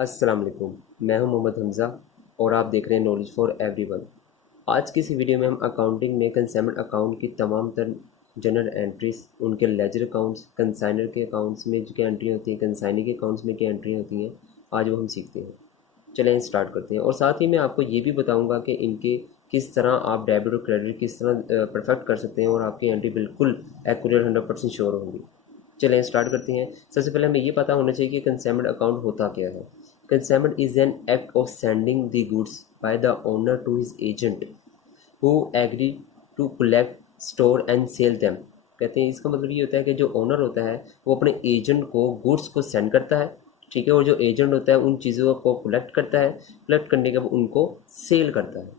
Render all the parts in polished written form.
अस्सलाम वालेकुम। मैं हूं मोहम्मद हमज़ा और आप देख रहे हैं नॉलेज फॉर एवरीवन। आज की इस वीडियो में हम अकाउंटिंग में कंसाइनमेंट अकाउंट की तमाम तर जनरल एंट्रीज, उनके लेजर अकाउंट्स, कंसाइनर के अकाउंट्स में जो क्या एंट्री होती है, कंसाइनी के अकाउंट्स में क्या एंट्री होती हैं, आज वो हम सीखते हैं। चलें स्टार्ट करते हैं। और साथ ही मैं आपको ये भी बताऊँगा कि इनके किस तरह आप डेबिट और क्रेडिट किस तरह परफेक्ट कर सकते हैं और आपकी एंट्री बिल्कुल एक्यूरेट 100% श्योर होंगी। चलें स्टार्ट करते हैं। सबसे पहले हमें ये पता होना चाहिए कि कंसाइनमेंट अकाउंट होता क्या है। Consignment is an act of sending the goods by the owner to his agent who agree to collect, store and sell them. कहते हैं इसका मतलब ये होता है कि जो ओनर होता है वो अपने एजेंट को गुड्स को सेंड करता है, ठीक है, और जो एजेंट होता है उन चीज़ों को कलेक्ट करता है, कलेक्ट करने के बाद उनको सेल करता है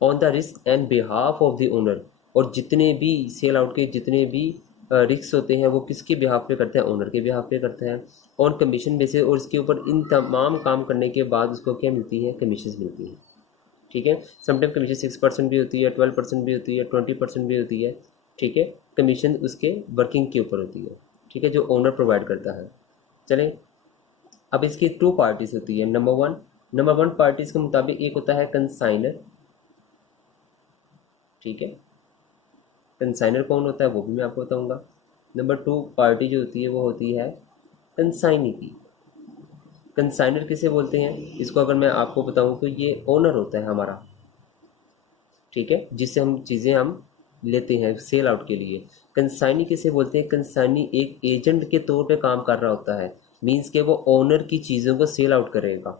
on the risk and behalf of the owner. और जितने भी सेल आउट के जितने भी रिस्क होते हैं वो किसके बिहाफ पे करते हैं, ओनर के बिहाफ पे करते हैं ऑन कमीशन बेसिस। और इसके ऊपर इन तमाम काम करने के बाद उसको क्या मिलती है, कमीशन मिलती है, ठीक है। समटाइम कमीशन 6% भी होती है, 12% भी होती है, 20% भी होती है, ठीक है। कमीशन उसके वर्किंग के ऊपर होती है, ठीक है, जो ओनर प्रोवाइड करता है। चलें, अब इसकी टू पार्टीज होती है। नंबर वन पार्टीज के मुताबिक एक होता है कंसाइनर, ठीक है। कंसाइनर कौन होता है वो भी मैं आपको बताऊंगा। नंबर टू पार्टी जो होती है वो होती है कंसाइनी की। कंसाइनर किसे बोलते हैं, इसको अगर मैं आपको बताऊं तो ये ओनर होता है हमारा, ठीक है, जिससे हम चीज़ें हम लेते हैं सेल आउट के लिए। कंसाइनी किसे बोलते हैं, कंसाइनी एक एजेंट के तौर पे काम कर रहा होता है, मींस के वो ओनर की चीज़ों को सेल आउट करेगा,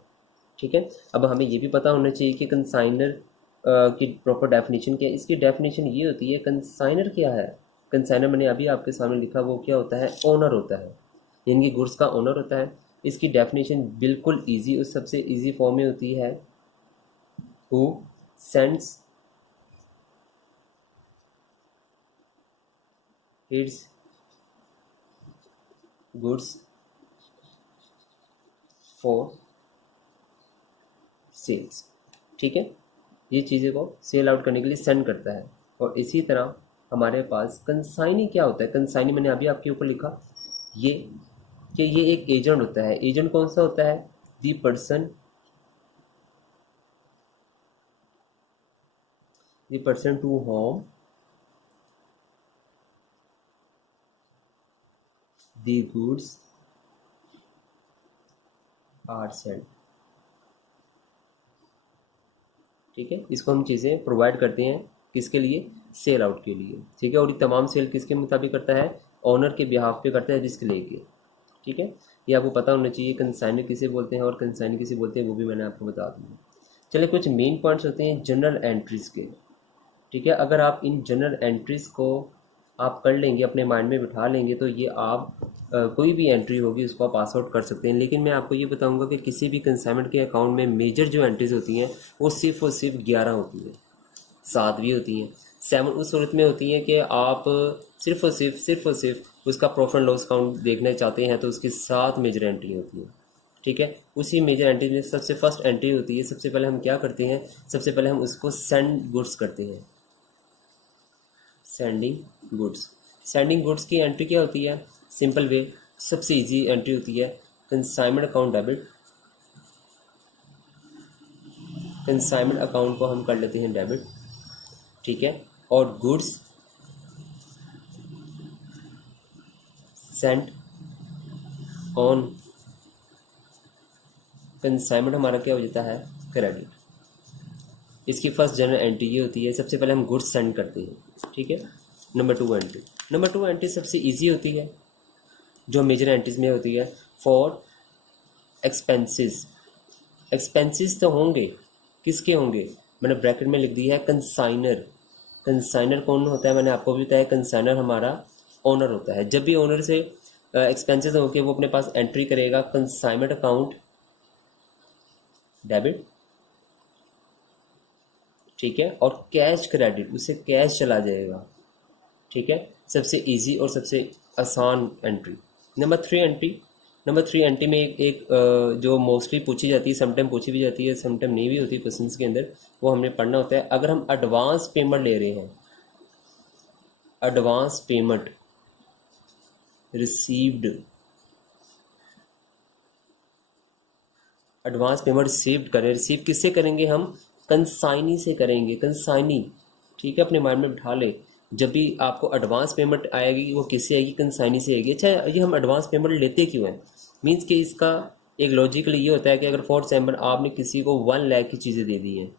ठीक है। अब हमें ये भी पता होना चाहिए कि कंसाइनर की प्रॉपर डेफिनेशन क्या है। इसकी डेफिनेशन ये होती है, कंसाइनर क्या है। कंसाइनर मैंने अभी आपके सामने लिखा, वो क्या होता है, ओनर होता है, यानी कि गुड्स का ओनर होता है। इसकी डेफिनेशन बिल्कुल ईजी, उस सबसे ईजी फॉर्म में होती है, who sends his goods for sales, ठीक है, ये चीज़ें को सेल आउट करने के लिए सेंड करता है। और इसी तरह हमारे पास कंसाइनी क्या होता है। कंसाइनी मैंने अभी आपके ऊपर लिखा, ये कि ये एक एजेंट होता है। एजेंट कौन सा होता है, the person to whom the goods are send, ठीक है। इसको हम चीज़ें प्रोवाइड करते हैं किसके लिए, सेल आउट के लिए, ठीक है। और ये तमाम सेल किसके मुताबिक करता है, ओनर के बिहाफ पे करता है, रिस्क लेके, ठीक है। ये आपको पता होना चाहिए कंसाइनर किसे बोलते हैं और कंसाइनर किसे बोलते हैं वो भी मैंने आपको बता दिया। चलिए, कुछ मेन पॉइंट्स होते हैं जनरल एंट्रीज के, ठीक है। अगर आप इन जनरल एंट्रीज को आप कर लेंगे, अपने माइंड में बिठा लेंगे, तो ये आप कोई भी एंट्री होगी उसको आप पास आउट कर सकते हैं। लेकिन मैं आपको ये बताऊंगा कि किसी भी कंसाइनमेंट के अकाउंट में मेजर जो एंट्रीज होती हैं वो सिर्फ और सिर्फ 11 होती हैं, 7 भी होती हैं, 7 उस सूरत में होती हैं कि आप सिर्फ उसका प्रॉफिट एंड लॉस अकाउंट देखना चाहते हैं तो उसकी 7 मेजर एंट्री होती हैं, ठीक है। उसी मेजर एंट्री में सबसे फर्स्ट एंट्री होती है, सबसे पहले हम क्या करते हैं, सबसे पहले हम उसको सेंड गुड्स करते हैं, सेंडिंग गुड्स। सेंडिंग गुड्स की एंट्री क्या होती है, सिंपल वे, सबसे इजी एंट्री होती है, consignment account debit. Consignment account को हम कर लेते हैं डेबिट, ठीक है। और गुड्स सेंट ऑन कंसाइनमेंट हमारा क्या हो जाता है, क्रेडिट। इसकी फर्स्ट जनरल एंट्री ये होती है, सबसे पहले हम गुड्स सेंड करते हैं, ठीक है। नंबर टू एंट्री सबसे इजी होती है, जो मेजर एंट्रीज में होती है, फॉर एक्सपेंसेस। एक्सपेंसेस तो होंगे, किसके होंगे, मैंने ब्रैकेट में लिख दिया है कंसाइनर। कंसाइनर कौन होता है, मैंने आपको भी बताया, कंसाइनर हमारा ओनर होता है। जब भी ओनर से एक्सपेंसेस होके वो अपने पास एंट्री करेगा, कंसाइनमेंट अकाउंट डेबिट, ठीक है, और कैश क्रेडिट, उससे कैश चला जाएगा, ठीक है। सबसे इजी और सबसे आसान एंट्री। नंबर थ्री एंट्री में जो मोस्टली पूछी जाती है, समटाइम पूछी भी जाती है, समटाइम नहीं भी होती है क्वेश्चंस के अंदर, वो हमने पढ़ना होता है। अगर हम एडवांस पेमेंट ले रहे हैं, advance payment received advance payment receive करें, रिसीव किससे करेंगे हम? कंसाइनी से करेंगे, कंसाइनी। ठीक है, अपने माइंड में बिठा ले, जब भी आपको एडवांस पेमेंट आएगी वो किससे आएगी? कंसाइनी से आएगी। अच्छा, ये हम एडवांस पेमेंट लेते क्यों हैं? मीन्स कि इसका एक लॉजिकल ये होता है कि अगर फॉर एग्जाम्पल आपने किसी को 1 लाख की चीज़ें दे दी हैं,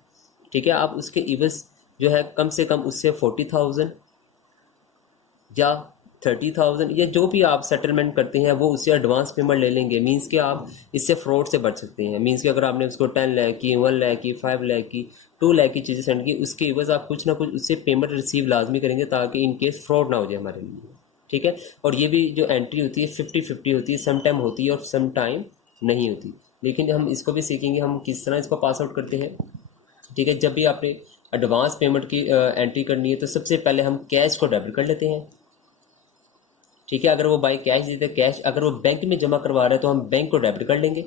ठीक है, आप उसके इवज जो है कम से कम उससे 40,000 या 30,000 या जो भी आप सेटलमेंट करते हैं वो उससे एडवांस पेमेंट ले लेंगे। मीन्स कि आप इससे फ्रॉड से बच सकते हैं। मीन्स कि अगर आपने उसको 10 लाख की, 1 लाख की, 5 लाख की, 2 लाख की चीज़ें सेंड की, उसके एवज आप कुछ ना कुछ उससे पेमेंट रिसीव लाजमी करेंगे ताकि इन केस फ्रॉड ना हो जाए हमारे लिए। ठीक है, और ये भी जो एंट्री होती है 50-50 होती है, सम टाइम होती है और सम टाइम नहीं होती। लेकिन हम इसको भी सीखेंगे हम किस तरह इसको पास आउट करते हैं। ठीक है, जब भी आपने एडवांस पेमेंट की एंट्री करनी है तो सबसे पहले हम कैश को डेबिट कर लेते हैं। ठीक है, अगर वो बाई कैश देते हैं कैश, अगर वो बैंक में जमा करवा रहे हैं तो हम बैंक को डेबिट कर लेंगे,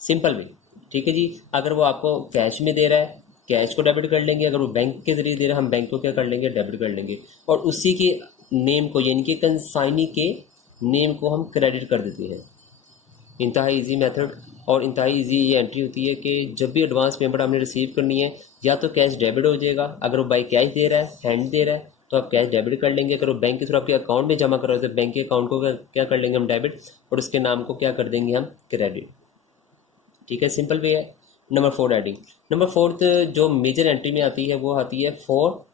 सिंपल वे। ठीक है जी, अगर वो आपको कैश में दे रहा है कैश को डेबिट कर लेंगे, अगर वो बैंक के जरिए दे रहा है हम बैंक को क्या कर लेंगे? डेबिट कर लेंगे। और उसी के नेम को यानी कि कंसाइनी के नेम को हम क्रेडिट कर देते हैं। इंतहाई इजी मेथड और इंतहाई इजी ये एंट्री होती है कि जब भी एडवांस पेमेंट आपने रिसीव करनी है या तो कैश डेबिट हो जाएगा, अगर वो बाई कैश दे रहा है, हैंड दे रहा है तो आप कैश डेबिट कर लेंगे। अगर वो बैंक के थ्रू आपके अकाउंट में जमा कर रहे हो तो बैंक के अकाउंट को क्या कर लेंगे हम? डेबिट, और उसके नाम को क्या कर देंगे हम? क्रेडिट। ठीक है, सिंपल वे है। Number 4 adding. नंबर 4 जो मेजर एंट्री में आती है वो आती है फॉर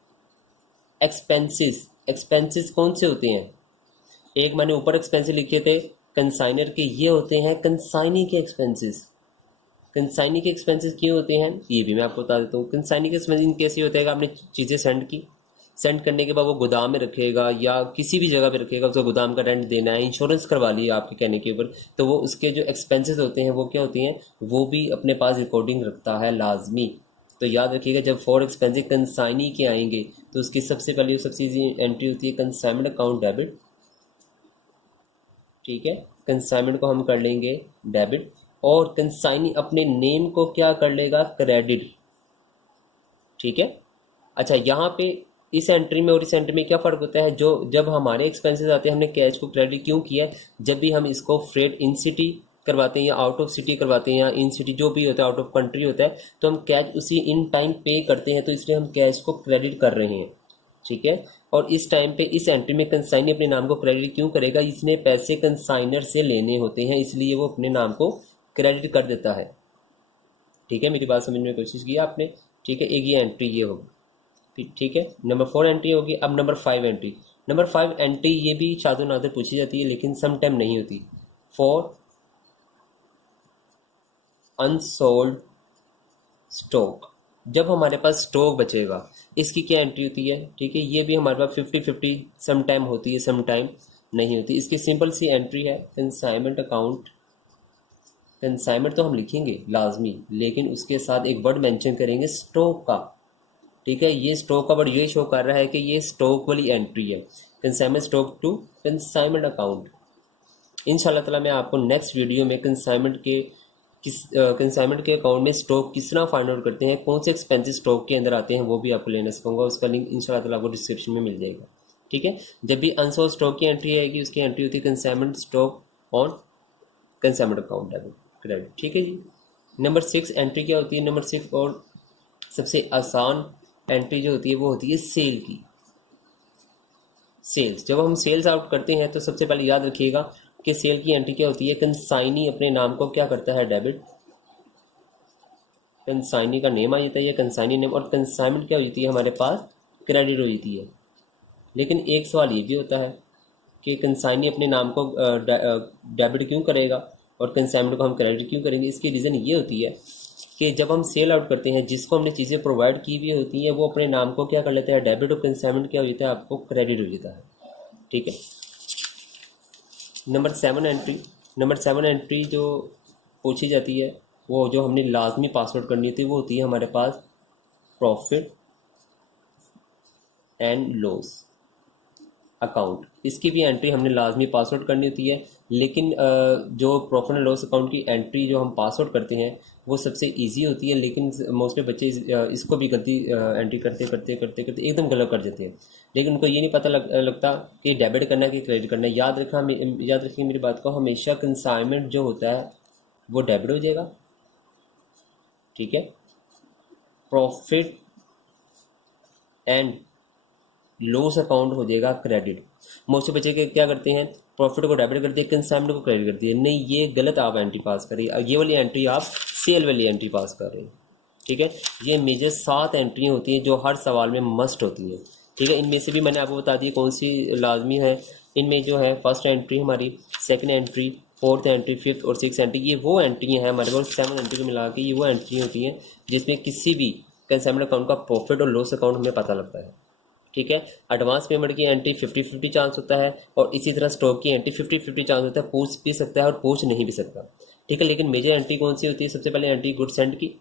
एक्सपेंसेस। एक्सपेंसेस कौन से होते हैं? एक मैंने ऊपर एक्सपेंसेस लिखे थे कंसाइनर के, ये होते हैं कंसाइनी के एक्सपेंसेस। कंसाइनी के एक्सपेंसेस क्यों होते हैं ये भी मैं आपको बता देता हूँ। कंसाइनी के एक्सपेंसेस कैसे होते हैं कि आपने चीज़ें सेंड की, सेंड करने के बाद वो गोदाम में रखेगा या किसी भी जगह पे रखेगा, उसको गोदाम का रेंट देना है, इंश्योरेंस करवा लिया आपके कहने के ऊपर, तो वो उसके जो एक्सपेंसेस होते हैं वो क्या होते हैं? वो भी अपने पास रिकॉर्डिंग रखता है लाजमी। तो याद रखिएगा जब फॉर एक्सपेंसिव कंसाइनी के आएंगे तो उसकी सबसे पहले सबसे ईजी एंट्री होती है कंसाइनमेंट अकाउंट डेबिट। ठीक है, कंसाइनमेंट को हम कर लेंगे डेबिट और कंसाइनी अपने नेम को क्या कर लेगा? क्रेडिट। ठीक है, अच्छा यहाँ पे इस एंट्री में और इस एंट्री में क्या फ़र्क होता है? जो जब हमारे एक्सपेंसेस आते हैं हमने कैश को क्रेडिट क्यों किया है? जब भी हम इसको फ्रेट इन सिटी करवाते हैं या आउट ऑफ सिटी करवाते हैं या इन सिटी जो भी होता है, आउट ऑफ कंट्री होता है, तो हम कैश उसी इन टाइम पे करते हैं, तो इसलिए हम कैश को क्रेडिट कर रहे हैं। ठीक है, और इस टाइम पे इस एंट्री में कंसाइनर अपने नाम को क्रेडिट क्यों करेगा? इसने पैसे कंसाइनर से लेने होते हैं, इसलिए वो अपने नाम को क्रेडिट कर देता है। ठीक है, मेरी बात समझने की कोशिश की आपने। ठीक है, एक ये एंट्री ये होगी। ठीक है, नंबर 4 एंट्री होगी। अब नंबर 5 एंट्री। नंबर 5 एंट्री ये भी शादो नादर पूछी जाती है लेकिन सम टाइम नहीं होती। For unsold stock. जब हमारे पास स्टॉक बचेगा इसकी क्या एंट्री होती है? ठीक है, ये भी हमारे पास 50-50 सम टाइम होती है, सम टाइम नहीं होती। इसकी सिंपल सी एंट्री है कंसाइनमेंट अकाउंट। कंसाइनमेंट तो हम लिखेंगे लाजमी, लेकिन उसके साथ एक वर्ड मेंशन करेंगे स्टॉक का। ठीक है, ये स्टॉक का वर्ड ये शो कर रहा है कि ये स्टॉक वाली एंट्री है, consignment stock to consignment account. इंशाल्लाह ताला मैं आपको नेक्स्ट वीडियो में कंसाइनमेंट के अकाउंट में स्टॉक किस तरह फाइंड आउट करते हैं, कौन से एक्सपेंसिव स्टॉक के अंदर आते हैं, वो भी आपको लेना सिखाऊंगा। उसका लिंक इंशाल्लाह ताला आपको डिस्क्रिप्शन में मिल जाएगा। ठीक है, जब भी अनसोल्ड स्टॉक की एंट्री आएगी उसकी एंट्री होती है consignment stock on consignment account debit credit. ठीक है जी, नंबर 6 एंट्री क्या होती है? नंबर 6 और सबसे आसान एंट्री जो होती है वो होती है सेल की। सेल्स, जब हम सेल्स आउट करते हैं तो सबसे पहले याद रखिएगा कि सेल की एंट्री क्या होती है? कंसाइनी अपने नाम को क्या करता है? डेबिट। कंसाइनी का नेम आ जाता है, या कंसाइनी नेम, और कंसाइनमेंट क्या हो जाती है हमारे पास? क्रेडिट हो जाती है। लेकिन एक सवाल ये भी होता है कि कंसाइनी अपने नाम को डेबिट क्यों करेगा और कंसाइनमेंट को हम क्रेडिट क्यों करेंगे? इसकी रीज़न ये होती है कि जब हम सेल आउट करते हैं जिसको हमने चीज़ें प्रोवाइड की हुई होती हैं वो अपने नाम को क्या कर लेता है? डेबिट, और कंसाइनमेंट क्या हो जाता है? आपको क्रेडिट हो जाता है। ठीक है, नंबर 7 एंट्री। नंबर 7 एंट्री जो पूछी जाती है वो जो हमने लाजमी पासवर्ड करनी होती है वो होती है हमारे पास प्रॉफिट एंड लॉस अकाउंट। इसकी भी एंट्री हमने लाजमी पासवर्ड करनी होती है, लेकिन जो प्रॉफिट एंड लॉस अकाउंट की एंट्री जो हम पासवर्ड करते हैं वो सबसे इजी होती है, लेकिन मोस्टली बच्चे इसको भी गलती एंट्री करते करते करते करते एकदम गलत कर देते हैं। लेकिन उनको ये नहीं पता लगता कि डेबिट करना है कि क्रेडिट करना है। याद रखिए मेरी बात को, हमेशा कंसाइनमेंट जो होता है वो डेबिट हो जाएगा ठीक है। प्रॉफिट एंड लॉस अकाउंट हो जाएगा क्रेडिट। मोस्ट बच्चे के क्या करते हैं, प्रॉफिट को डेबिट करते हैं, कंसाइनमेंट को क्रेडिट करती है। नहीं, ये गलत आप एंट्री पास कर रही है। ये वाली एंट्री आप सेल वाली एंट्री पास कर रहे हैं। ठीक है, ये मेजर 7 एंट्री होती हैं जो हर सवाल में मस्ट होती हैं। ठीक है, इनमें से भी मैंने आपको बता दी कौन सी लाजमी है। इनमें जो है फर्स्ट एंट्री हमारी, second entry, fourth entry, fifth और सिक्स एंट्री, ये वो एंट्री हैं हमारे पास 7 एंट्री को मिला के ये वो एंट्री होती हैं जिसमें किसी भी कंसाइनमेंट अकाउंट का प्रॉफिट और लॉस अकाउंट हमें पता लगता है। ठीक है, एडवांस पेमेंट की एंट्री 50-50 चांस होता है और इसी तरह स्टॉक की एंट्री 50-50 चांस होता है। पूछ भी सकता है और पूछ नहीं भी सकता। ठीक है, लेकिन मेजर एंट्री कौन सी होती है? सबसे पहले एंट्री गुड्स एंड की,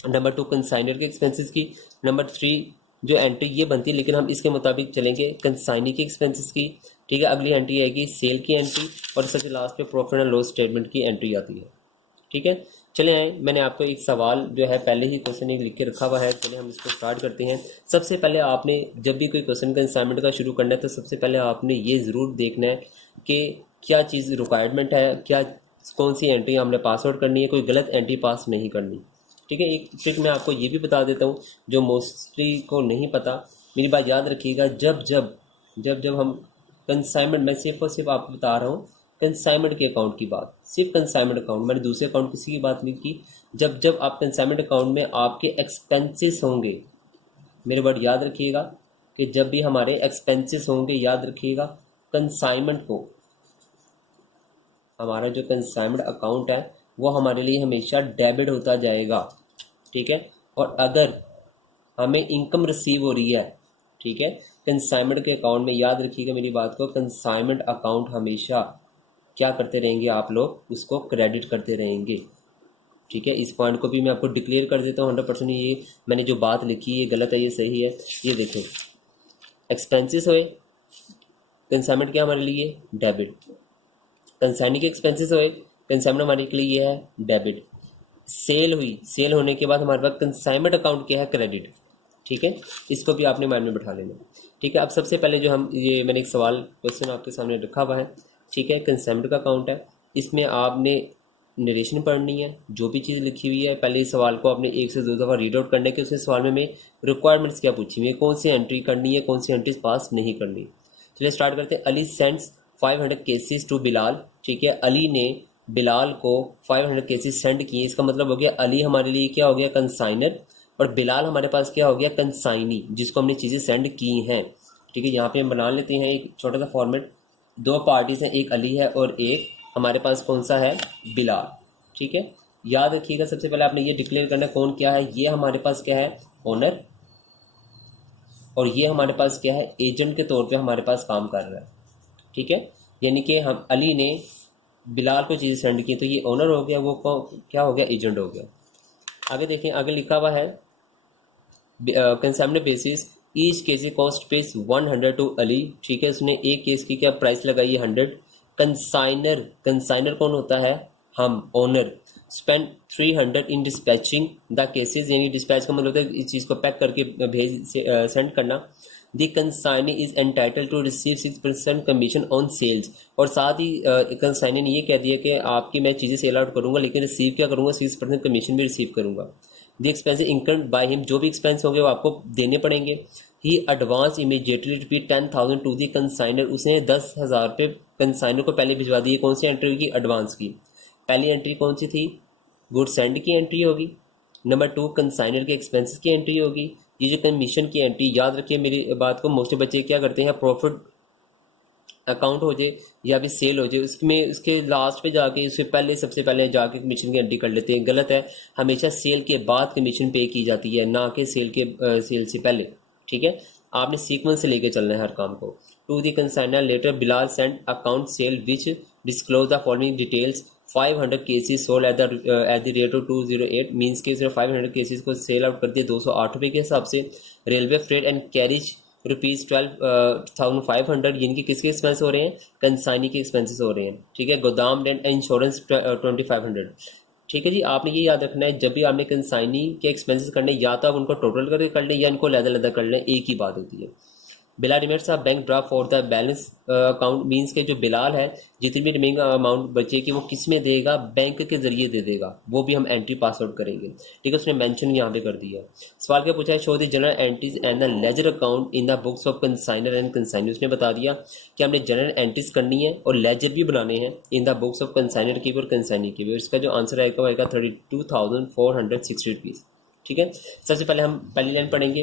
नंबर 2 कंसाइनर के एक्सपेंसेस की, नंबर 3 जो एंट्री ये बनती है लेकिन हम इसके मुताबिक चलेंगे कंसाइनी के एक्सपेंसेस की। ठीक है, अगली एंट्री आएगी सेल की एंट्री और सबसे लास्ट पे प्रॉफिट एंड लॉस स्टेटमेंट की एंट्री आती है। ठीक है, चले आए, मैंने आपको एक सवाल जो है पहले ही क्वेश्चन एक लिख के रखा हुआ है। चलिए हम इसको स्टार्ट करते हैं। सबसे पहले आपने जब भी कोई क्वेश्चन का असाइनमेंट का शुरू करना है तो सबसे पहले आपने ये ज़रूर देखना है कि क्या चीज़ रिक्वायरमेंट है, क्या कौन सी एंट्री हमने पास आउट करनी है, कोई गलत एंट्री पास नहीं करनी। ठीक है, एक ट्रिक मैं आपको ये भी बता देता हूँ जो मोस्टली को नहीं पता। मेरी बात याद रखिएगा, जब जब जब जब हम कंसाइनमेंट, मैं सिर्फ और सिर्फ आपको बता रहा हूँ कंसाइनमेंट के अकाउंट की बात, सिर्फ कंसाइनमेंट अकाउंट, मैंने दूसरे अकाउंट किसी की बात नहीं की। जब जब आप कंसाइनमेंट अकाउंट में आपके एक्सपेंसेस होंगे, मेरे वर्ड याद रखिएगा कि जब भी हमारे एक्सपेंसेस होंगे, याद रखिएगा कंसाइनमेंट को, हमारा जो कंसाइनमेंट अकाउंट है वो हमारे लिए हमेशा डेबिट होता जाएगा। ठीक है, और अगर हमें इनकम रिसीव हो रही है, ठीक है, कंसाइनमेंट के अकाउंट में, याद रखिएगा मेरी बात को, कंसाइनमेंट अकाउंट हमेशा क्या करते रहेंगे आप लोग, उसको क्रेडिट करते रहेंगे। ठीक है, इस पॉइंट को भी मैं आपको डिक्लेयर कर देता हूँ 100%। ये मैंने जो बात लिखी है ये गलत है, ये सही है। ये देखो, एक्सपेंसेस हुए, कंसाइनमेंट क्या हमारे लिए, डेबिट। कंसाइनी के एक्सपेंसेस हुए, कंसाइनमेंट हमारे के लिए ये है डेबिट। सेल हुई, सेल होने के बाद हमारे पास कंसाइनमेंट अकाउंट क्या है, क्रेडिट। ठीक है, इसको भी आपने माइंड में बैठा लेना। ठीक है, अब सबसे पहले जो हम, ये मैंने एक सवाल क्वेश्चन आपके सामने रखा हुआ है। ठीक है, कंसाइनमेंट का अकाउंट है, इसमें आपने नरेशन पढ़नी है, जो भी चीज़ लिखी हुई है पहले इस सवाल को आपने 1 से 2 दफ़ा रीड आउट करने के, उसके सवाल में रिक्वायरमेंट्स क्या पूछी हुई है, कौन सी एंट्री करनी है, कौन सी एंट्रीज पास नहीं करनी। चलिए स्टार्ट करते हैं। Ali sends 500 cases to Bilal. ठीक है, अली ने बिलाल को 500 केसेस सेंड किए। इसका मतलब हो गया अली हमारे लिए क्या हो गया, कंसाइनर, और बिलाल हमारे पास क्या हो गया, कंसाइनी, जिसको हमने चीज़ें सेंड की हैं। ठीक है, यहाँ पे हम बना लेते हैं एक छोटा सा फॉर्मेट। 2 पार्टीज हैं, एक अली है और एक हमारे पास कौन सा है, बिलाल। ठीक है, याद रखिएगा सबसे पहले आपने ये डिक्लेयर करना है कौन क्या है। ये हमारे पास क्या है, ओनर, और ये हमारे पास क्या है, एजेंट के तौर पे हमारे पास काम कर रहा है। ठीक है, यानी कि हम, अली ने बिलाल को चीज़ें सेंड की तो ये ओनर हो गया, वो क्या हो गया, एजेंट हो गया। आगे देखें, आगे लिखा हुआ है consignment basis each case cost pays 100 to Ali. ठीक है, उसने एक केस की क्या प्राइस लगाई है, 100। कंसाइनर, कंसाइनर कौन होता है, हम, owner. Spend 300 in dispatching the cases, यानी डिस्पैच का मतलब होता है इस चीज़ को पैक करके भेज सेंड करना। The consignee is entitle to receive 6% commission on sales, और साथ ही कंसाइनी ने ये कह दिया कि आपकी मैं चीज़ें सेल आउट करूंगा लेकिन रिसीव क्या करूंगा, 6% कमीशन भी रिसीव करूंगा। The expensive income by him, जो भी एक्सपेंस होंगे वो आपको देने पड़ेंगे। He advance immediately rupees 10,000 to the consignor, उसने 10,000 रुपये कंसाइनर को पहले भिजवा दिए। कौन सी एंट्री की, एडवांस की। पहली एंट्री कौन सी थी, गुड सेंड की एंट्री होगी। नंबर 2 कंसाइनर के एक्सपेंसेस की एंट्री होगी। ये जो कमीशन की एंट्री, याद रखिए मेरी बात को, मोस्ट बच्चे क्या करते हैं, प्रॉफिट अकाउंट हो जाए या भी सेल हो जाए उसमें, उसके लास्ट पे जाके, उससे पहले सबसे पहले जाके कमीशन की एंट्री कर लेते हैं। गलत है, हमेशा सेल के बाद कमीशन पे की जाती है, ना कि सेल से पहले। ठीक है, आपने सीक्वेंस से लेके चलना है हर काम को। To the consignor later Bilal send account sale which disclose the following details 500 cases sold at the rate of 208, means के 500 केसेस को सेल आउट कर दिया 208 रुपये के हिसाब से। रेलवे फ्रेट एंड कैरिज ₹12,500, यानी कि किसके एक्सपेंस हो रहे हैं, कंसाइनी के एक्सपेंसेस हो रहे हैं। ठीक है, गोदाम रेंट इंश्योरेंस 2500। ठीक है जी, आपने ये याद रखना है जब भी आपने कंसाइनी के एक्सपेंसेस करने, या तो आप उनको टोटल करके कर लें या इनको लहदा लहदा कर लें, एक ही बात होती है। Bilal remits a bank draft for the balance account means के जो बिलाल है जितनी भी रिमेनिंग अमाउंट बचेगी वो किस में देगा, बैंक के जरिए दे देगा, वो भी हम एंट्री पास आउट करेंगे। ठीक है, उसने मेंशन यहाँ पे कर दिया। सवाल क्या पूछा है, show the general entries and the ledger account in the books of consignor and consignee. उसने बता दिया कि हमने जनरल एंट्रीज करनी है और लेजर भी बनाने हैं in the books of consignor की भी और कंसाइनी की भी। इसका जो आंसर आएगा 32,460 रुपीज़। ठीक है, सबसे पहले हम पहली लाइन पढ़ेंगे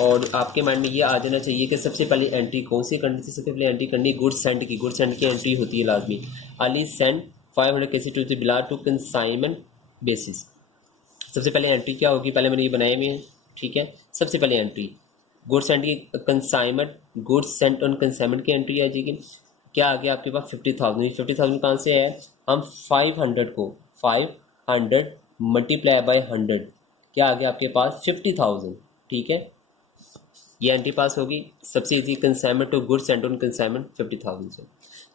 और आपके माइंड में ये आ जाना चाहिए कि सबसे पहले एंट्री कौन सी करनी थी। सबसे पहले एंट्री करनी गुड्स सेंड की। गुड्स सेंड की एंट्री होती है लाजमी, Ali send 500 cases to the Bilal to consignment basis. सबसे पहले एंट्री क्या होगी, पहले मैंने ये बनाए हुए हैं। ठीक है, सबसे पहले एंट्री गुड्स सेंड की consignment, goods sent on consignment की एंट्री आ जाएगी। क्या आ गया आपके पास 50,000। 50,000 कहाँ से आया, हम 500 को 500 मल्टीप्लाई बाय 100 क्या आ गया आपके पास 50,000। ठीक है, ये एंट्री पास होगी। सबसे easy consignment to goods sent on consignment 50,000 से।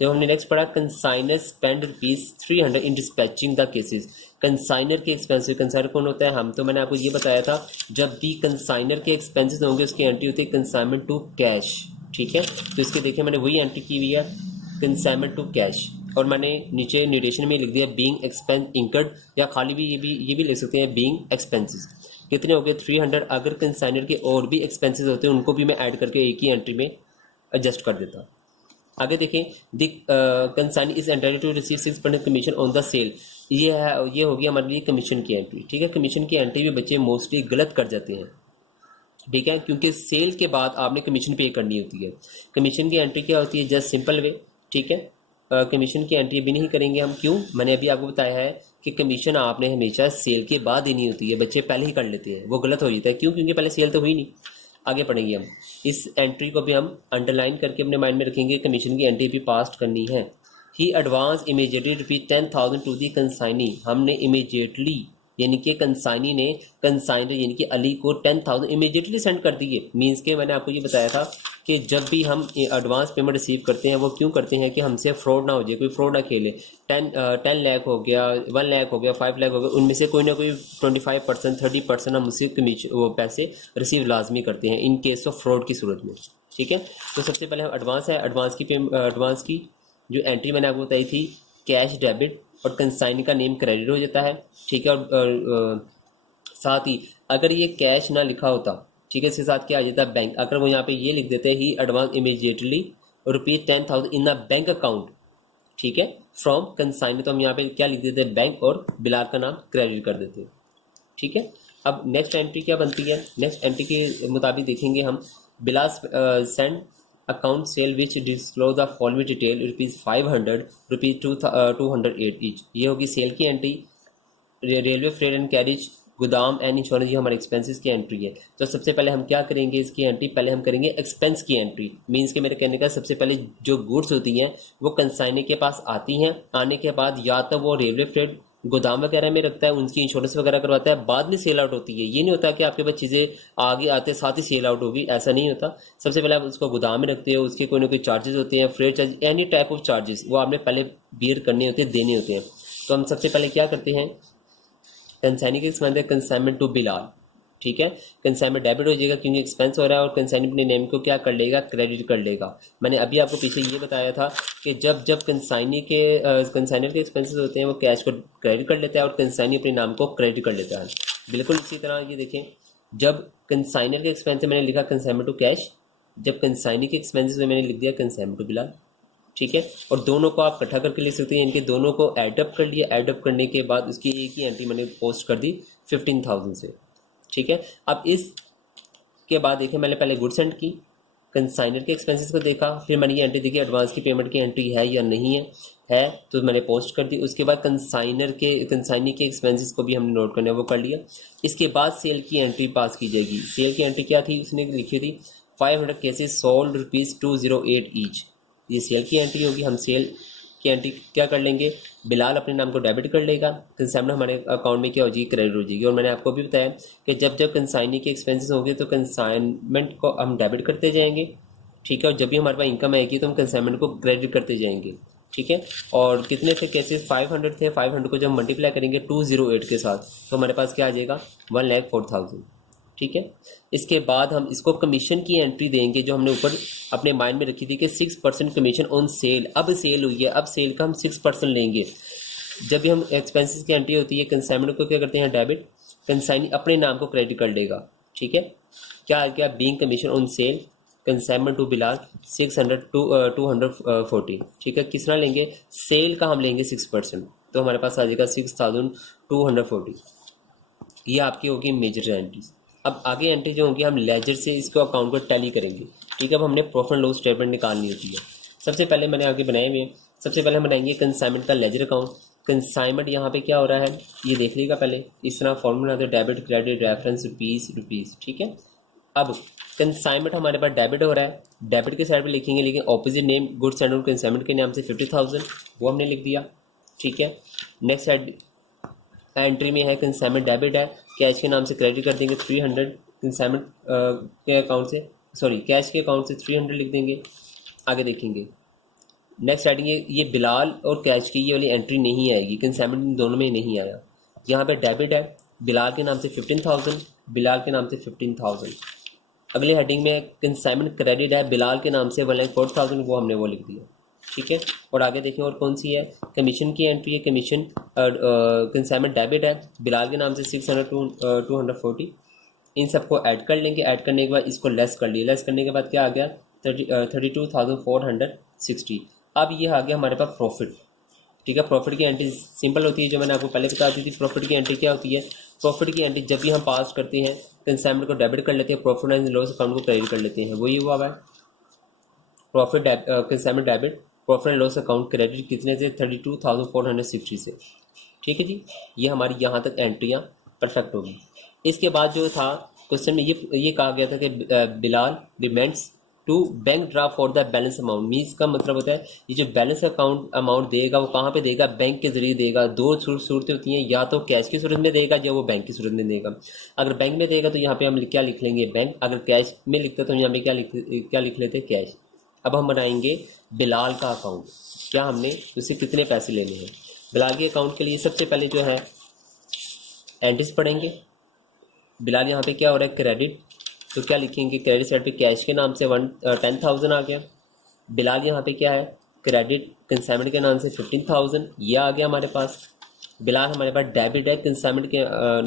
जब हमने नेक्स्ट पढ़ा consignor spend ₹300 in dispatching the cases. Consignor के एक्सपेंसिस, कंसाइनर कौन होता है, हम तो मैंने आपको ये बताया था जब भी कंसाइनर के एक्सपेंसेस होंगे उसकी एंट्री होती है कंसाइनमेंट टू कैश। ठीक है, तो इसके देखिए मैंने वही एंट्री की हुई है कंसाइनमेंट टू कैश और मैंने नीचे नोटेशन में लिख दिया बीइंग एक्सपेंस इंकर्ड, या खाली भी ये भी लिख सकते हैं बीइंग एक्सपेंसेस। कितने हो गए 300। अगर कंसाइनर के और भी एक्सपेंसेस होते हैं उनको भी मैं ऐड करके एक ही एंट्री में एडजस्ट कर देता। आगे देखें, the consign is entitled to receive 6% commission on the sale. ये हो गया हमारे लिए कमीशन की एंट्री। ठीक है, कमीशन की एंट्री भी बच्चे मोस्टली गलत कर जाते हैं। ठीक है, क्योंकि सेल के बाद आपने कमीशन पे करनी होती है। कमीशन की एंट्री क्या होती है, जस्ट सिंपल वे। ठीक है, कमीशन की एंट्री भी नहीं करेंगे हम, क्यों, मैंने अभी आपको बताया है कि कमीशन आपने हमेशा सेल के बाद देनी होती है। बच्चे पहले ही कर लेते हैं, वो गलत हो जाता है। क्यों, क्योंकि पहले सेल तो हुई नहीं। आगे पढ़ेंगे हम, इस एंट्री को भी हम अंडरलाइन करके अपने माइंड में रखेंगे। कमीशन की एंट्री भी पास करनी है। He advance immediately ₹10,000 to the consignee. हमने इमीजिएटली यानी कि कंसाइनी ने कंसाइनर यानी कि अली को 10,000 इमीडिएटली सेंड कर दिए। मीन्स के मैंने आपको ये बताया था कि जब भी हम एडवांस पेमेंट रिसीव करते हैं वो क्यों करते हैं कि हमसे फ्रॉड ना हो जाए, कोई फ्रॉड ना खेले। 10 लाख हो गया, 1 लाख हो गया, 5 लाख हो गया, उनमें से कोई ना कोई 25%, 30% हम उससे कमीशन वो पैसे रिसीव लाजमी करते हैं इन केस ऑफ फ्रॉड की सूरत में। ठीक है, तो सबसे पहले हम एडवांस है, एडवांस की जो एंट्री मैंने आपको बताई थी कैश डेबिट और कंसाइनी का नेम क्रेडिट हो जाता है। ठीक है, और साथ ही अगर ये कैश ना लिखा होता, ठीक है, इसके साथ क्या आ जाता है बैंक। अगर वो यहाँ पे ये लिख देते he advance immediately ₹10,000 in the bank account, ठीक है, फ्रॉम कंसाइनी, तो हम यहाँ पे क्या लिख देते हैं बैंक और बिलाल का नाम क्रेडिट कर देते हैं। ठीक है, अब नेक्स्ट एंट्री क्या बनती है, नेक्स्ट एंट्री के मुताबिक देखेंगे हम Bilal send account sale which disclose the following detail ₹500, ₹208 each. ये होगी सेल की entry. Railway freight and carriage, गोदाम एंड इंश्योरेंस, ये हमारे एक्सपेंसेस की एंट्री है। तो सबसे पहले हम क्या करेंगे इसकी एंट्री, पहले हम करेंगे एक्सपेंस की एंट्री। मींस के मेरे कहने का सबसे पहले जो गुड्स होती हैं वो कंसाइनी के पास आती हैं, आने के बाद या तो वो रेलवे फ्रेट गोदाम वगैरह में रखता है, उनकी इंश्योरेंस वगैरह करवाता है, बाद में सेल आउट होती है। ये नहीं होता कि आपके पास चीज़ें आगे आते साथ ही सेल आउट होगी, ऐसा नहीं होता। सबसे पहले आप उसको गोदाम में रखते हो, उसके कोई ना कोई चार्जेस होते हैं, freight charge, any type of charges वो आपने पहले बियर करने होते हैं, देने होते हैं। तो हम सबसे पहले क्या करते हैं, कंसाइनी के एक्सपेंस है कंसाइनमेंट टू बिलाल। ठीक है, कंसाइनमेंट डेबिट हो जाएगा क्योंकि एक्सपेंस हो रहा है और कंसाइनी अपने नेम को क्या कर लेगा, क्रेडिट कर लेगा। मैंने अभी आपको पीछे ये बताया था कि जब जब कंसाइनर के एक्सपेंसेस होते हैं वो कैश को क्रेडिट कर लेता है और कंसाइनी अपने नाम को क्रेडिट कर लेता है। बिल्कुल इसी तरह ये देखें, जब कंसाइनर के एक्सपेंस मैंने लिखा कंसाइनमेंट टू कैश, जब कंसाइनी के एक्सपेंसेस में मैंने लिख दिया कंसाइनमेंट टू बिलाल। ठीक है, और दोनों को आप इकट्ठा करके लिख सकते हैं, इनके दोनों को एडअप कर लिया। एडअप करने के बाद उसकी एक ही एंट्री मैंने पोस्ट कर दी 15,000 से। ठीक है, अब इसके बाद देखें, मैंने पहले गुड सेंड की, कंसाइनर के एक्सपेंसेस को देखा, फिर मैंने ये एंट्री देखी एडवांस की पेमेंट की एंट्री है या नहीं है तो मैंने पोस्ट कर दी। उसके बाद कंसाइनी के एक्सपेंसेस को भी हमने नोट करना है, वो कर लिया। इसके बाद सेल की एंट्री पास की जाएगी। सेल की एंट्री क्या थी, उसने लिखी थी 500 केसेस सोल्ड ₹208 ईच। ये सेल की एंट्री होगी। हम सेल की एंट्री क्या कर लेंगे, बिलाल अपने नाम को डेबिट कर लेगा, कंसाइनमेंट हमारे अकाउंट में क्या हो जाएगी, क्रेडिट हो जाएगी। और मैंने आपको भी बताया कि जब जब कंसाइनी के एक्सपेंसेस होंगे तो कंसाइनमेंट को हम डेबिट करते जाएंगे। ठीक है, और जब भी हमारे पास इनकम आएगी तो हम कंसाइनमेंट को क्रेडिट करते जाएंगे। ठीक है, और कितने थे केसेस, 500 थे। 500 को जब मल्टीप्लाई करेंगे 208 के साथ तो हमारे पास क्या आ जाएगा 1,04,000। ठीक है। इसके बाद हम इसको कमीशन की एंट्री देंगे जो हमने ऊपर अपने माइंड में रखी थी कि 6% कमीशन ऑन सेल। अब सेल हुई है, अब सेल का हम 6% लेंगे। जब भी हम एक्सपेंसेस की एंट्री होती है, कंसाइनमेंट को क्या करते हैं, डेबिट, कंसाइनी अपने नाम को क्रेडिट कर लेगा, ठीक है। क्या आ गया, being commission on sale consignment to Bilal 600 to 240, ठीक है। कितना लेंगे, सेल का हम लेंगे 6%, तो हमारे पास आ जाएगा 6240। ये आपकी होगी मेजर एंट्रीज। अब आगे एंट्री जो होगी हम लेजर से इसको अकाउंट को टैली करेंगे, ठीक है। अब हमने प्रॉफिट एंड लॉस स्टेटमेंट निकालनी होती है। सबसे पहले मैंने आगे बनाए हुए, सबसे पहले हम बनाएंगे कंसाइनमेंट का लेजर अकाउंट। कंसाइनमेंट यहाँ पे क्या हो रहा है ये देख लीजिएगा, पहले इस तरह फॉर्मूला आता है, डेबिट क्रेडिट रेफरेंस रुपीज़, ठीक है। अब कंसाइनमेंट हमारे पास डेबिट हो रहा है, डेबिट के साइड पे लिखेंगे, लेकिन opposite name goods and consignment के नाम से 50,000 वो हमने लिख दिया, ठीक है। नेक्स्ट साइड एंट्री में है कंसाइनमेंट डेबिट है, कैश के नाम से क्रेडिट कर देंगे 300, कंसाइनमेंट के अकाउंट से, सॉरी कैश के अकाउंट से 300 लिख देंगे। आगे देखेंगे नेक्स्ट राइटिंग, ये बिलाल और कैश की ये वाली एंट्री नहीं आएगी, कंसाइनमेंट दोनों में नहीं आया। यहाँ पे डेबिट है, बिलाल के नाम से 15,000, बिलाल के नाम से 15,000। अगले हेडिंग में कंसाइनमेंट क्रेडिट है, बिलाल के नाम से 1,04,000, वो हमने वो लिख दिया, ठीक है। और आगे देखें और कौन सी है, कमीशन की एंट्री है, कमीशन कंसाइनमेंट डेबिट है, बिलाल के नाम से 600 टू 240। इन सबको ऐड कर लेंगे, ऐड करने के बाद इसको लेस कर लिया, लेस करने के बाद क्या आ गया 32,460। अब ये आ गया हमारे पास प्रॉफिट, ठीक है। प्रॉफिट की एंट्री सिंपल होती है, जो मैंने आपको पहले बता दी थी। प्रॉफिट की एंट्री क्या होती है, प्रॉफिट की एंट्री जब भी हम पास करते हैं कंसाइनमेंट को डेबिट कर लेते हैं, प्रॉफिट एंड लॉस अकाउंट को क्रेडिट कर लेते हैं, वही हुआ है profit consignment debit, profit and loss account credit कितने से 32,460 से, ठीक है जी। ये हमारी यहाँ तक एंट्रियाँ परफेक्ट होगी। इसके बाद जो था क्वेश्चन में ये कहा गया था कि Bilal remits to bank draft for the balance amount. Means का मतलब होता है ये जो बैलेंस अकाउंट अमाउंट देगा वो कहाँ पे देगा, बैंक के जरिए देगा। दो सूरतें होती हैं, या तो कैश की सूरत में देगा या वो बैंक की सूरत में देगा। अगर बैंक में देगा तो यहाँ पे हम क्या लिख लेंगे, बैंक। अगर कैश में लिखते तो यहाँ पे क्या लिख लेते, कैश। अब हम बनाएंगे बिलाल का अकाउंट, क्या हमने उससे कितने पैसे लेने हैं। बिलाल के अकाउंट के लिए सबसे पहले जो है एंट्रीज पढ़ेंगे। बिलाल यहाँ पे क्या हो रहा है, क्रेडिट, तो क्या लिखेंगे, क्रेडिट साइड पे कैश के नाम से 10,000 आ गया। बिलाल यहाँ पे क्या है, क्रेडिट कंसाइनमेंट के नाम से 15,000 ये आ गया हमारे पास। बिलाल हमारे पास डेबिट है कंसाइनमेंट के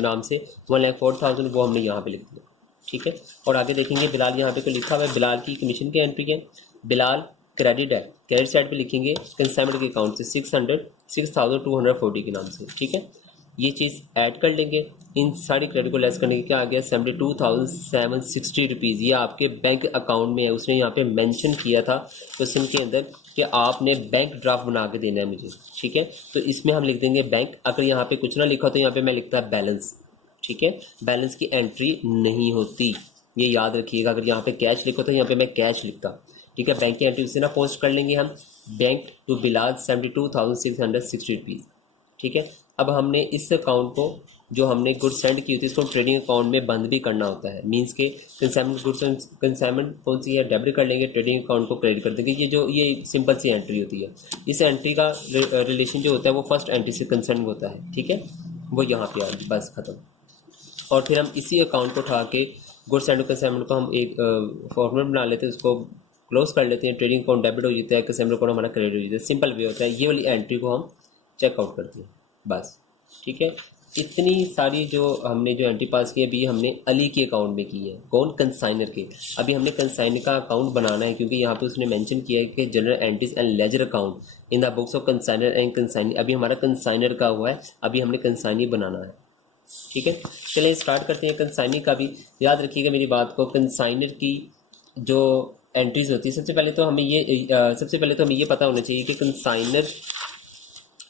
नाम से 1,04,000, वो हमने यहाँ पे लिख दिया, ठीक है। और आगे देखेंगे बिलाल यहाँ पे तो लिखा हुआ है, बिलाल की कमीशन की एंट्री है। बिलाल क्रेडिट है, क्रेडिट साइड पे लिखेंगे कंसाइनमेंट के अकाउंट से 6,240 के नाम से, ठीक है। ये चीज़ ऐड कर लेंगे, इन सारी क्रेडिट को लेस करने के क्या आ गया 72,760 रुपीज़। ये आपके बैंक अकाउंट में है, उसने यहाँ पे मेंशन किया था क्वेश्चन के अंदर कि आपने बैंक ड्राफ्ट बना के देना है मुझे, ठीक है। तो इसमें हम लिख देंगे बैंक। अगर यहाँ पे कुछ ना लिखा तो यहाँ पे मैं लिखता है बैलेंस, ठीक है। बैलेंस की एंट्री नहीं होती, ये याद रखिएगा। अगर यहाँ पे कैश लिखो तो यहाँ पे मैं कैश लिखता, ठीक है। बैंक की एंट्री उसे ना पोस्ट कर लेंगे हम, बैंक टू बिलाल 72,660 रुपीज़, ठीक है। अब हमने इस अकाउंट को जो हमने गुड्स सेंड की होती है इसको ट्रेडिंग अकाउंट में बंद भी करना होता है। मींस के कंसाइनमेंट गुड्स कंसाइनमेंट कौन सी है, डेबिट कर लेंगे, ट्रेडिंग अकाउंट को क्रेडिट कर देंगे। ये सिंपल सी एंट्री होती है। इस एंट्री का रिलेशन जो होता है वो फर्स्ट एंट्री से कंसर्न होता है, ठीक है। वो यहाँ पे आ गई, बस खत्म। और फिर हम इसी अकाउंट को उठा के गुड्स एंड कंसाइनमेंट को हम एक फॉर्मेट बना लेते हैं, उसको क्लोज कर लेते हैं, ट्रेडिंग अकाउंट डेबिट हो जाता है, कंसाइनमेंट अकाउंट हमारा क्रेडिट हो जाता है। सिंपल वे होता है, ये वाली एंट्री को हम चेकआउट करते हैं, बस, ठीक है। इतनी सारी जो हमने जो एंट्री पास की अभी हमने अली के अकाउंट में की है, कौन, कंसाइनर के। अभी हमने कंसाइनर का अकाउंट बनाना है, क्योंकि यहाँ पे उसने मेंशन किया है कि general entries and ledger account in the books of consignor and consignee. अभी हमारा कंसाइनर का हुआ है, अभी हमने कंसाइनी बनाना है, ठीक है। चलिए स्टार्ट करते हैं कंसाइनी का भी। याद रखिएगा मेरी बात को, कंसाइनर की जो एंट्रीज होती है सबसे पहले तो हमें ये पता होना चाहिए कि कंसाइनर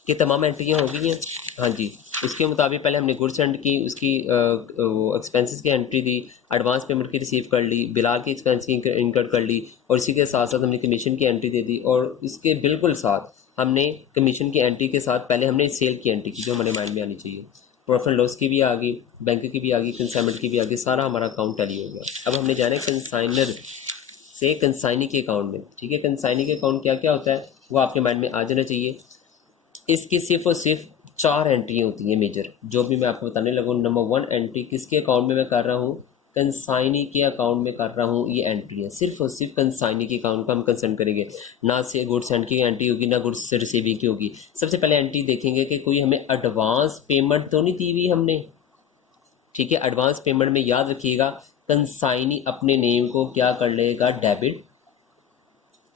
की तमाम एंट्रियाँ हो गई हैं। हाँ जी, उसके मुताबिक पहले हमने गुड्स सेंड की, उसकी वो एक्सपेंसेस की एंट्री दी, एडवांस पेमेंट की रिसीव कर ली, बिलाल की एक्सपेंस की इनकर कर ली, और इसी के साथ साथ हमने कमीशन की एंट्री दे दी। और इसके बिल्कुल साथ हमने कमीशन की एंट्री के साथ पहले हमने सेल की एंट्री की, जो हमारे माइंड में आनी चाहिए। प्रॉफिट एंड लॉस की भी आ गई, बैंक की भी आ गई, कंसाइनमेंट की भी आ गई, सारा हमारा अकाउंट टैली हो गया। अब हमने जाना है कंसाइनर से कंसाइनी के अकाउंट में, ठीक है। कंसाइनी के अकाउंट क्या क्या होता है वो आपके माइंड में आ जाना चाहिए। इसकी सिर्फ और सिर्फ 4 एंट्री होती हैं मेजर, जो भी मैं आपको बताने लगूँ। नंबर 1 एंट्री किसके अकाउंट में मैं कर रहा हूँ, कंसाइनी के अकाउंट में कर रहा हूँ ये एंट्री है, सिर्फ और सिर्फ कंसाइनी के अकाउंट का हम कंसर्न करेंगे, ना से गुड्स सेंड की एंट्री होगी ना गुड्स रिसीविंग की होगी। सबसे पहले एंट्री देखेंगे कि कोई हमें एडवांस पेमेंट तो नहीं दी हुई हमने, ठीक है। एडवांस पेमेंट में याद रखिएगा कंसाइनी अपने नेम को क्या कर लेगा, डेबिट,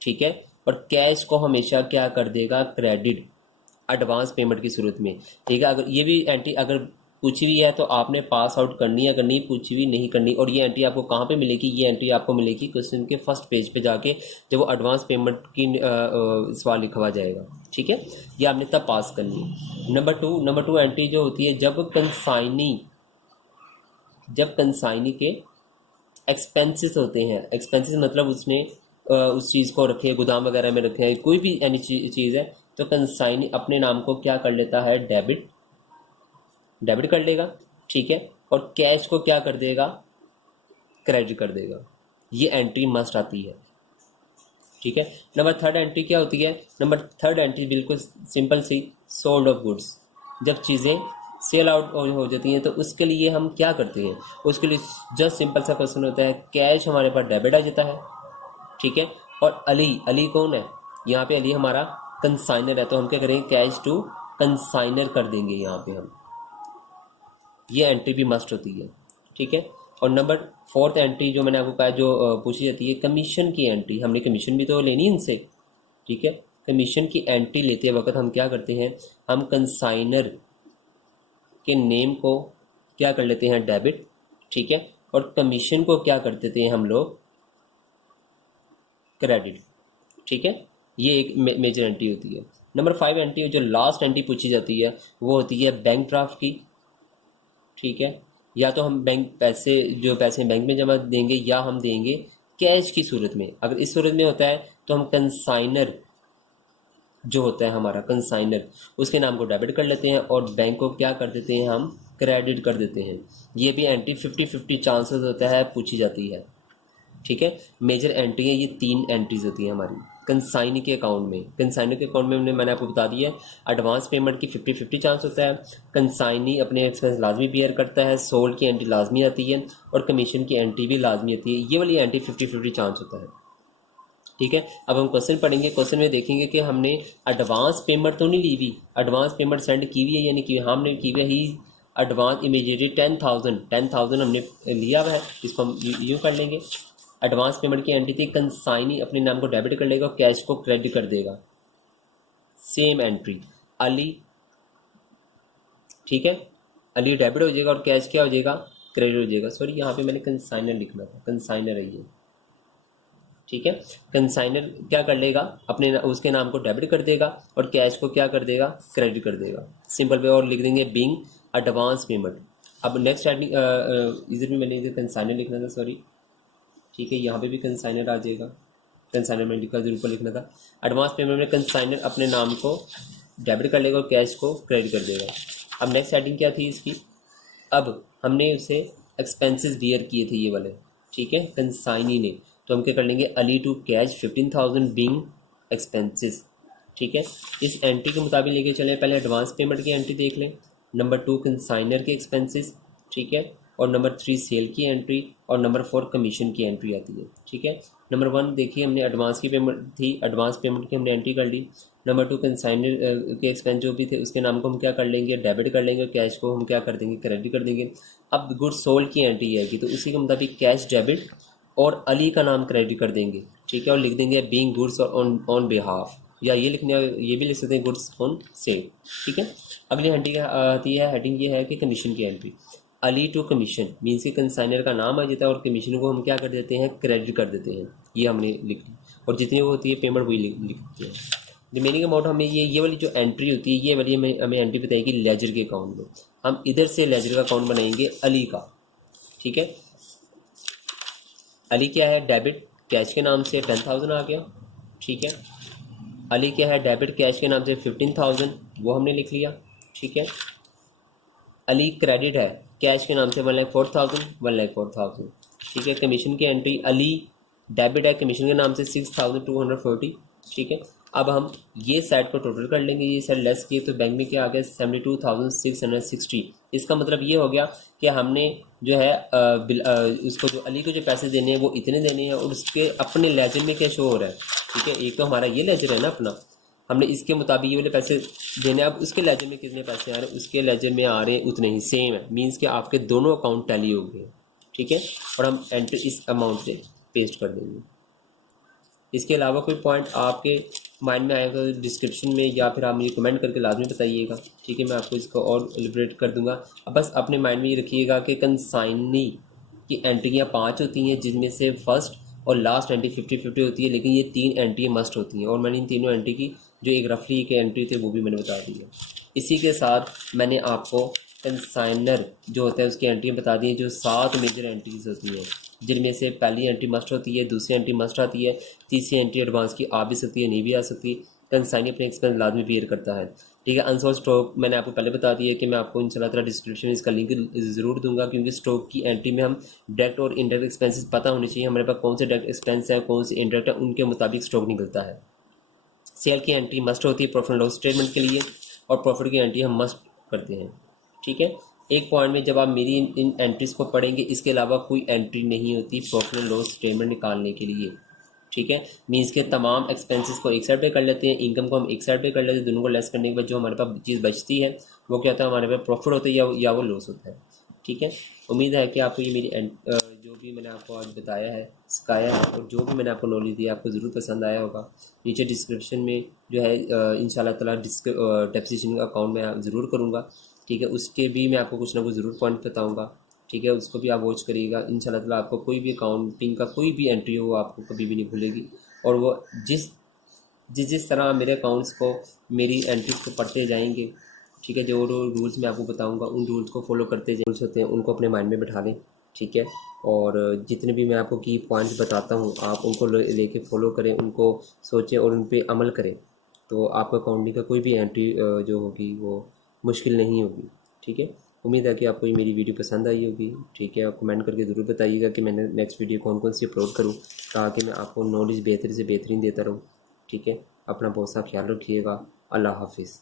ठीक है, और कैश को हमेशा क्या कर देगा, क्रेडिट, एडवांस पेमेंट की सूरत में, ठीक है। अगर ये भी एंट्री अगर पूछी हुई है तो आपने पास आउट करनी है, अगर नहीं पूछी हुई नहीं करनी। और ये एंट्री आपको कहाँ पे मिलेगी, ये एंट्री आपको मिलेगी क्वेश्चन के फर्स्ट पेज पे जाके, जब वो एडवांस पेमेंट की सवाल लिखा हुआ जाएगा, ठीक है। ये आपने तब पास करनी है। नंबर टू एंट्री जो होती है जब कंसाइनी के एक्सपेंसेस होते हैं, एक्सपेंसेस मतलब उसने उस चीज़ को रखे गोदाम वगैरह में रखे हैं, कोई भी एनी चीज़ है, तो कंसाइनी अपने नाम को क्या कर लेता है, डेबिट कर लेगा, ठीक है, और कैश को क्या कर देगा, क्रेडिट कर देगा। ये एंट्री मस्ट आती है, ठीक है। नंबर थर्ड एंट्री क्या होती है, नंबर थर्ड एंट्री बिल्कुल सिंपल सी, सोल्ड ऑफ गुड्स। जब चीज़ें सेल आउट हो जाती हैं तो उसके लिए हम क्या करते हैं, उसके लिए जस्ट सिंपल सा क्वेश्चन होता है, कैश हमारे पास डेबिट आ जाता है, ठीक है। और अली कौन है, यहाँ पे अली हमारा कंसाइनर है, तो हम क्या करेंगे, कैश टू कंसाइनर कर देंगे यहाँ पे हम। ये एंट्री भी मस्ट होती है, ठीक है। और नंबर फोर्थ एंट्री जो मैंने आपको कहा जो पूछी जाती है, कमीशन की एंट्री। हमने कमीशन भी तो लेनी है इनसे, ठीक है। कमीशन की एंट्री लेते वक्त हम क्या करते हैं, हम कंसाइनर के नेम को क्या कर लेते हैं, डेबिट, ठीक है, और कमीशन को क्या कर देते हैं हम लोग, क्रेडिट, ठीक है। ये एक मेजर एंट्री होती है। नंबर 5 एंट्री जो लास्ट एंट्री पूछी जाती है वो होती है बैंक ड्राफ्ट की, ठीक है। या तो हम पैसे बैंक में जमा देंगे या हम देंगे कैश की सूरत में। अगर इस सूरत में होता है तो हम कंसाइनर जो होता है हमारा कंसाइनर, उसके नाम को डेबिट कर लेते हैं और बैंक को क्या कर देते हैं, हम क्रेडिट कर देते हैं। ये भी एंट्री 50-50 चांसेस होता है पूछी जाती है, ठीक है। मेजर एंट्री है, ये 3 एंट्रीज होती हैं हमारी कंसाइनी के अकाउंट में। कंसाइनी के अकाउंट में मैंने आपको बता दिया है एडवांस पेमेंट की 50-50 चांस होता है, कंसाइनी अपने एक्सपेंस लाजमी बियर करता है, सोल्ड की एंट्री लाजमी आती है और कमीशन की एंट्री भी लाजमी आती है। ये वाली एंट्री 50-50 चांस होता है, ठीक है। अब हम क्वेश्चन पढ़ेंगे, क्वेश्चन में देखेंगे कि हमने एडवांस पेमेंट तो नहीं ली हुई, एडवांस पेमेंट सेंड की हुई है या नहीं की हुई। हमने की हुई है ही एडवांस इमीडिएटली 10,000 हमने लिया हुआ है, इसको हम यूँ कर लेंगे। एडवांस पेमेंट की एंट्री थी, कंसाइनी अपने नाम को डेबिट कर लेगा और कैश को क्रेडिट कर देगा। सेम एंट्री अली, ठीक है, अली डेबिट हो जाएगा और कैश क्या हो जाएगा, क्रेडिट हो जाएगा। सॉरी यहाँ पे मैंने कंसाइनर लिखना था, कंसाइनर है ये, ठीक है। कंसाइनर क्या कर लेगा, अपने उसके नाम को डेबिट कर देगा और कैश को क्या कर देगा, क्रेडिट कर देगा। सिंपल वे और लिख देंगे बिंग एडवांस पेमेंट। अब नेक्स्ट इधर भी मैंने इधर कंसाइनर लिखना था, सॉरी, ठीक है, यहाँ पे भी कंसाइनर आ जाएगा, कंसाइनर में लिखा ऊपर लिखना था। एडवांस पेमेंट में कंसाइनर अपने नाम को डेबिट कर लेगा और कैश को क्रेडिट कर देगा। अब नेक्स्ट हेडिंग क्या थी इसकी, अब हमने उसे एक्सपेंसेस बियर किए थे ये वाले, ठीक है, कंसाइनी ने, तो हम क्या कर लेंगे, Ali to cash 15,000 being expenses, ठीक है। इस एंट्री के मुताबिक लेके चलें, पहले एडवांस पेमेंट की एंट्री देख लें, नंबर 2 कंसाइनर के एक्सपेंसेस, ठीक है, और नंबर 3 सेल की एंट्री और नंबर 4 कमीशन की एंट्री आती है, ठीक है। नंबर 1 देखिए हमने एडवांस की पेमेंट थी, एडवांस पेमेंट की हमने एंट्री कर ली। नंबर 2 कंसाइनर के एक्सपेंस जो भी थे उसके नाम को हम क्या कर लेंगे, डेबिट कर लेंगे, कैश को हम क्या कर देंगे, क्रेडिट कर देंगे। अब गुड्स सोल्ड की एंट्री आएगी तो उसी के मुताबिक कैश डेबिट और अली का नाम क्रेडिट कर देंगे, ठीक है, और लिख देंगे बीइंग गुड्स ऑन बिहाफ, या ये भी लिख सकते हैं गुड्स ऑन सेल, ठीक है। अगली हेडिंग आती है, हेडिंग ये है कि कमीशन की entry, Ali to commission means कि कंसाइनर का नाम आ जाता है और कमीशन को हम क्या कर देते हैं, क्रेडिट कर देते हैं। ये हमने लिख ली और जितनी वो होती है पेमेंट वही लिख देते हैं। रिमेनिंग अमाउंट हमें ये वाली जो एंट्री होती है ये वाली हमें एंट्री बताएगी लेजर के अकाउंट में। हम इधर से लेजर का अकाउंट बनाएंगे अली का, ठीक है। अली क्या है, डेबिट कैश के नाम से 10,000 आ गया, ठीक है। अली क्या है, डेबिट कैश के नाम से 15,000, वो हमने लिख लिया, ठीक है। अली क्रेडिट है कैश के नाम से 1,04,000, ठीक है। कमीशन की एंट्री, अली डेबिट है कमीशन के नाम से 6,240, ठीक है। अब हम ये साइड को टोटल कर लेंगे, ये साइड लेस किए तो बैंक में क्या आ गया 72,660। इसका मतलब ये हो गया कि हमने जो है उसको जो अली को जो पैसे देने हैं वो इतने देने हैं, और उसके अपने लेजर में क्या शो हो रहा है, ठीक है। एक तो हमारा ये लेजर है ना अपना, हमने इसके मुताबिक ये वाले पैसे देने। अब उसके लेजर में कितने पैसे आ रहे हैं, उसके लेजर में आ रहे हैं उतने ही, सेम है। मीन्स कि आपके दोनों अकाउंट टैली हो गए, ठीक है। और हम एंटर इस अमाउंट से पेस्ट कर देंगे। इसके अलावा कोई पॉइंट आपके माइंड में आएगा डिस्क्रिप्शन में, या फिर आप मुझे कमेंट करके लाजमी बताइएगा, ठीक है। मैं आपको इसको और एलिब्रेट कर दूंगा। अब बस अपने माइंड में ये रखिएगा कि कंसाइनी की एंट्रियाँ 5 होती हैं, जिसमें से फर्स्ट और लास्ट एंट्री 50-50 होती है, लेकिन ये 3 एंट्री मस्ट होती हैं। और मैंने इन तीनों एंट्री की जो एक रफली एक एंट्री थे वो भी मैंने बता दी है। इसी के साथ मैंने आपको कंसाइनर जो होता है उसकी एंट्रियाँ बता दी हैं, जो 7 मेजर एंट्रीज होती हैं, जिनमें से पहली एंट्री मस्ट होती है, दूसरी एंट्री मस्ट आती है, तीसरी एंट्री एडवांस की आ भी सकती है, नहीं भी आ सकती। कंसाइनी अपने एक्सपेंस लाजमी बेयर करता है, ठीक है। अनसोल्ड स्टॉक मैंने आपको पहले बता दिया कि मैं आपको इंशाल्लाह ताला डिस्क्रिप्शन में इसका लिंक ज़रूर दूंगा, क्योंकि स्टॉक की एंट्री में हम डायरेक्ट और इनडायरेक्ट एक्सपेंसेस पता होने चाहिए हमारे पास, कौन से डायरेक्ट एक्सपेंस है कौन से इनडायरेक्ट है, उनके मुताबिक स्टॉक निकलता है। सेल की एंट्री मस्ट होती है प्रॉफिट एंड लॉस स्टेटमेंट के लिए, और प्रॉफिट की एंट्री हम मस्ट करते हैं, ठीक है। एक पॉइंट में जब आप मेरी इन एंट्रीज को पढ़ेंगे, इसके अलावा कोई एंट्री नहीं होती प्रॉफिट एंड लॉस स्टेटमेंट निकालने के लिए, ठीक है। मीन्स के तमाम एक्सपेंसेस को एक साइड पे कर लेते हैं, इनकम को हम एक साइड पे कर लेते हैं, दोनों को लेस करने के बाद जो हमारे पास चीज़ बचती है वो क्या होता है, हमारे पास प्रॉफिट होता है या वो लॉस होता है, ठीक है। उम्मीद है कि आपको ये मेरी जो भी मैंने आपको आज बताया है, सिखाया है, और जो भी मैंने आपको नॉलेज दी है आपको ज़रूर पसंद आया होगा। नीचे डिस्क्रिप्शन में जो है इंशाल्लाह ताला डेप्रिसिएशन का अकाउंट मैं ज़रूर करूँगा, ठीक है। उसके भी मैं आपको कुछ ना कुछ ज़रूर पॉइंट बताऊँगा, ठीक है। उसको भी आप वॉच करिएगा। इंशाल्लाह ताला आपको कोई भी अकाउंटिंग का कोई भी एंट्री हो आपको कभी भी नहीं भूलेगी, और वो जिस जिस जिस तरह मेरे अकाउंट्स को मेरी एंट्रीज को पढ़ते जाएंगे, ठीक है, जो रूल्स मैं आपको बताऊंगा उन रूल्स को फॉलो करते रूल्स होते हैं उनको अपने माइंड में बिठा लें, ठीक है। और जितने भी मैं आपको की पॉइंट्स बताता हूँ आप उनको लेके फॉलो करें, उनको सोचें और उन पर अमल करें, तो आपका अकाउंटिंग का कोई भी एंट्री जो होगी वो मुश्किल नहीं होगी, ठीक है। उम्मीद है कि आपको ये मेरी वीडियो पसंद आई होगी, ठीक है। आप कमेंट करके ज़रूर बताइएगा कि मैंने नेक्स्ट वीडियो कौन कौन सी अपलोड करूँ, ताकि मैं आपको नॉलेज बेहतरीन से बेहतरीन देता रहूँ, ठीक है। अपना बहुत सा ख्याल रखिएगा। अल्लाह हाफिज़।